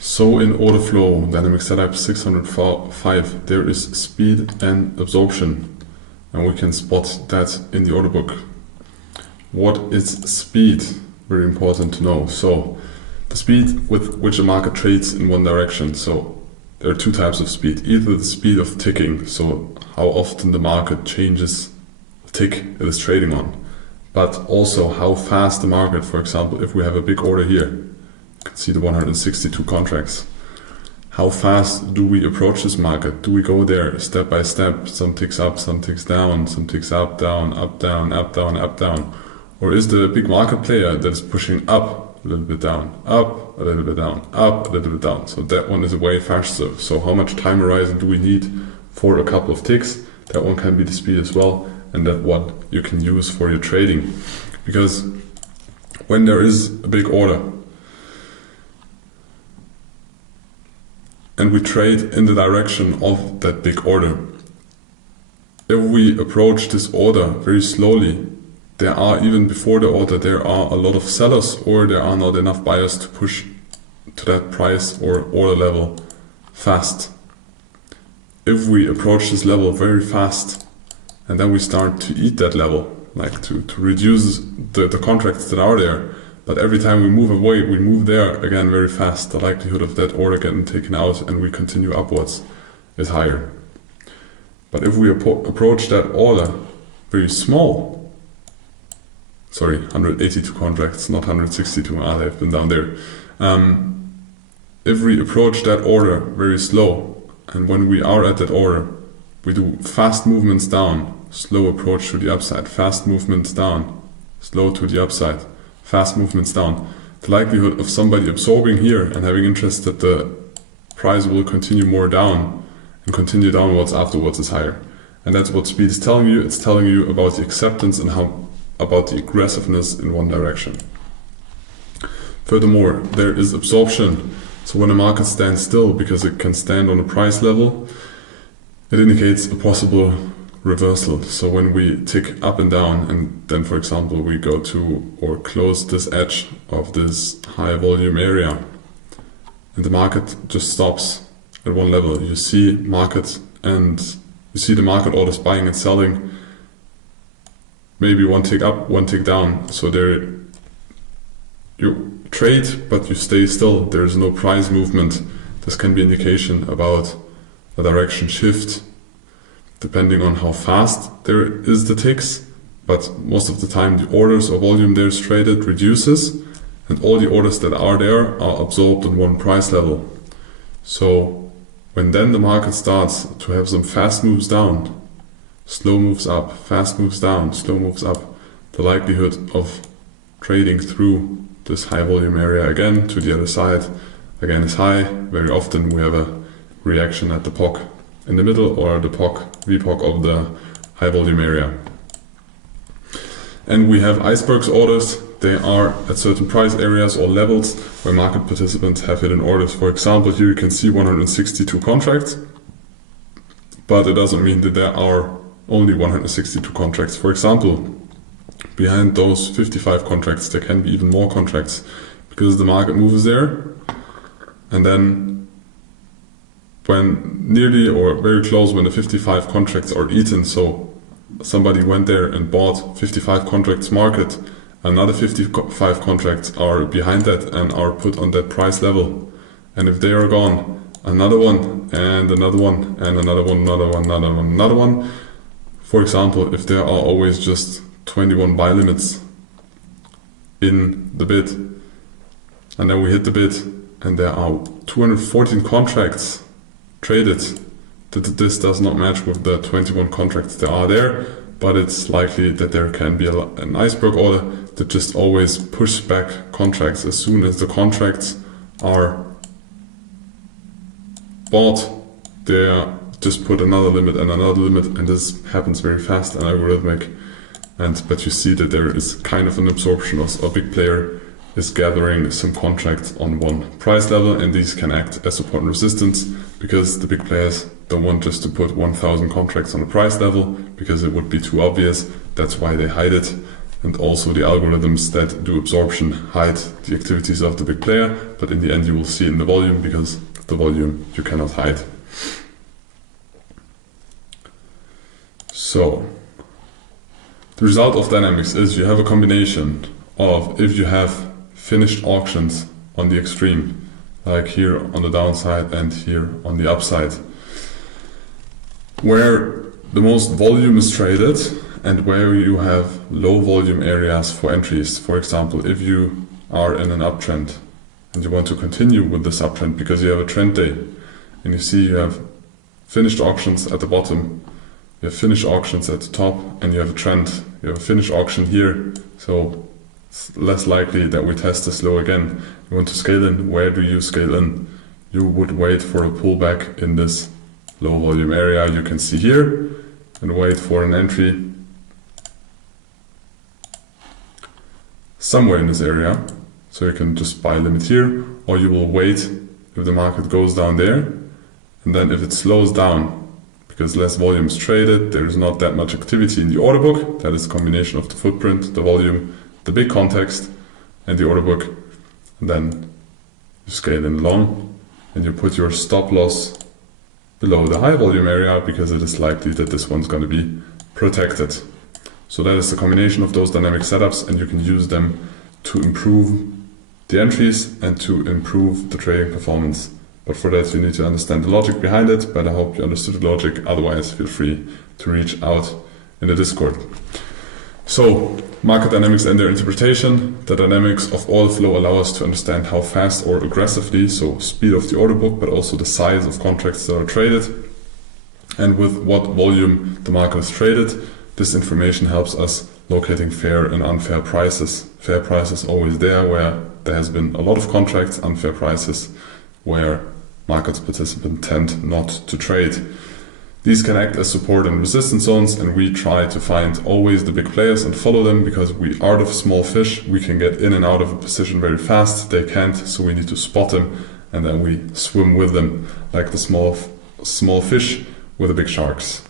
So in Orderflow Dynamic Setup 605 there is speed and absorption, and we can spot that in the order book. What is speed? Very important to know. So the speed with which a market trades in one direction. So there are two types of speed. Either the speed of ticking, so how often the market changes the tick it is trading on, but also how fast the market, for example, if we have a big order here, you can see the 162 contracts. How fast do we approach this market? Do we go there step by step, some ticks up, some ticks down, some ticks up, down, up, down, up, down, up, down? Or is the big market player that is pushing up a little bit down, up a little bit down, up a little bit down? So that one is way faster. So how much time horizon do we need for a couple of ticks? That one can be the speed as well, and that what you can use for your trading. Because when there is a big order, and we trade in the direction of that big order, if we approach this order very slowly, there are, even before the order, there are a lot of sellers, or there are not enough buyers to push to that price or order level fast. If we approach this level very fast, and then we start to eat that level, like to reduce the contracts that are there, but every time we move away, we move there again very fast, the likelihood of that order getting taken out and we continue upwards is higher. But if we approach that order very small, sorry, 182 contracts, not 162, they've been down there. If we approach that order very slow, and when we are at that order, we do fast movements down, slow approach to the upside, fast movements down, slow to the upside, fast movements down, the likelihood of somebody absorbing here and having interest that the price will continue more down and continue downwards afterwards is higher. And that's what speed is telling you. It's telling you about the acceptance and about the aggressiveness in one direction. Furthermore, there is absorption. So when a market stands still, because it can stand on a price level, it indicates a possible reversal. So when we tick up and down, and then, for example, we go to or close this edge of this high volume area, and the market just stops at one level, you see market, and you see the market orders buying and selling, maybe one tick up, one tick down. So there you trade, but you stay still. There is no price movement. This can be indication about a direction shift, depending on how fast there is the ticks, but most of the time the orders or volume there is traded reduces, and all the orders that are there are absorbed on one price level. So when then the market starts to have some fast moves down, slow moves up, fast moves down, slow moves up, the likelihood of trading through this high volume area again to the other side again is high. Very often we have a reaction at the POC in the middle, or the VPOC of the high volume area. And we have icebergs orders. They are at certain price areas or levels where market participants have hidden orders. For example, here you can see 162 contracts, but it doesn't mean that there are only 162 contracts. For example, behind those 55 contracts, there can be even more contracts, because the market moves there, and then when nearly or very close, when the 55 contracts are eaten, so somebody went there and bought 55 contracts market, another 55 contracts are behind that and are put on that price level. And if they are gone, another one and another one and another one, another one, another one, another one. For example, if there are always just 21 buy limits in the bid, and then we hit the bid and there are 214 contracts traded, this does not match with the 21 contracts that are there, but it's likely that there can be an iceberg order that just always pushes back contracts. As soon as the contracts are bought, they just put another limit and another limit, and this happens very fast and algorithmic. But you see that there is kind of an absorption of a big player is gathering some contracts on one price level, and these can act as support and resistance because the big players don't want just to put 1,000 contracts on a price level because it would be too obvious. That's why they hide it. And also the algorithms that do absorption hide the activities of the big player, but in the end you will see in the volume because the volume you cannot hide. So the result of dynamics is you have a combination of, if you have finished auctions on the extreme, like here on the downside and here on the upside, where the most volume is traded and where you have low volume areas for entries. For example, if you are in an uptrend and you want to continue with this uptrend because you have a trend day and you see you have finished auctions at the bottom, you have finished auctions at the top, and you have a trend, you have a finished auction here, so it's less likely that we test this low again. You want to scale in. Where do you scale in? You would wait for a pullback in this low volume area you can see here and wait for an entry somewhere in this area, so you can just buy limit here, or you will wait if the market goes down there, and then if it slows down because less volume is traded, there is not that much activity in the order book. That is a combination of the footprint, the volume, the big context, and the order book. And then you scale in long and you put your stop loss below the high volume area because it is likely that this one's going to be protected. So that is the combination of those dynamic setups, and you can use them to improve the entries and to improve the trading performance. But for that you need to understand the logic behind it, but I hope you understood the logic. Otherwise, feel free to reach out in the Discord. So, market dynamics and their interpretation. The dynamics of order flow allow us to understand how fast or aggressively, so speed of the order book, but also the size of contracts that are traded, and with what volume the market is traded. This information helps us locating fair and unfair prices. Fair prices always there where there has been a lot of contracts, unfair prices where market participants tend not to trade. These can act as support and resistance zones, and we try to find always the big players and follow them because we are the small fish. We can get in and out of a position very fast. They can't, so we need to spot them and then we swim with them like the small fish with the big sharks.